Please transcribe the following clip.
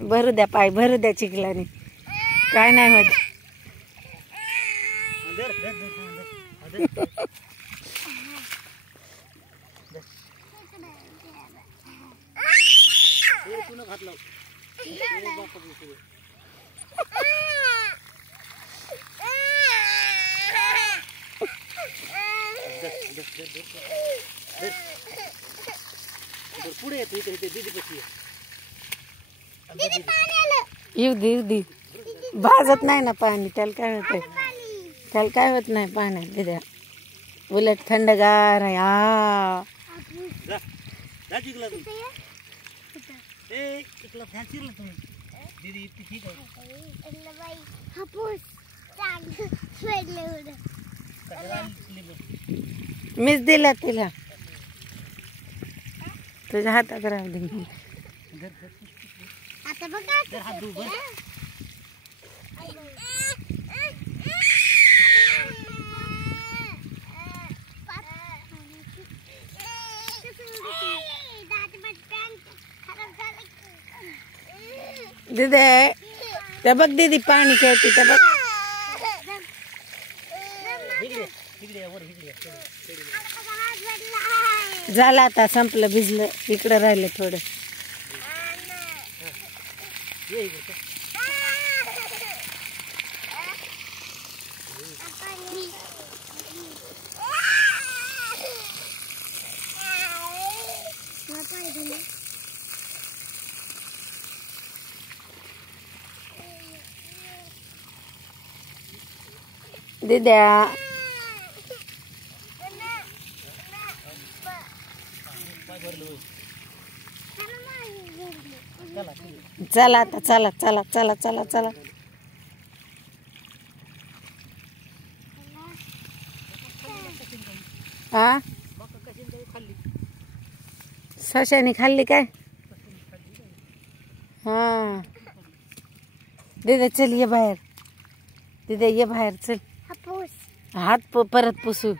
भरू द्या पाय, भरू द्या चिखलाने, काय नाही होत. पुढे दीदी पशी येऊ दे, येऊ दे. भाजत नाही ना पाणी, त्याला काय होतंय, त्याला काय होत नाही पाण्यात दिद्या, उलट थंडगार आहे. दीदी इतकी ठीक आहे. मीच दिला तिला, तुझ्या हातात राहू दे. दीदी ते बघ, दीदी पाणी खेळते ते बघ. झालं आता, संपलं, भिजलं. इकडं राहिलं थोडं. दिद्या चला आता, चला चला चला चला चला. हा, सशाने खाल्ली काय? हा दिदे चल, ये बाहेर. दिदे ये बाहेर, चल. हात परत पुसू.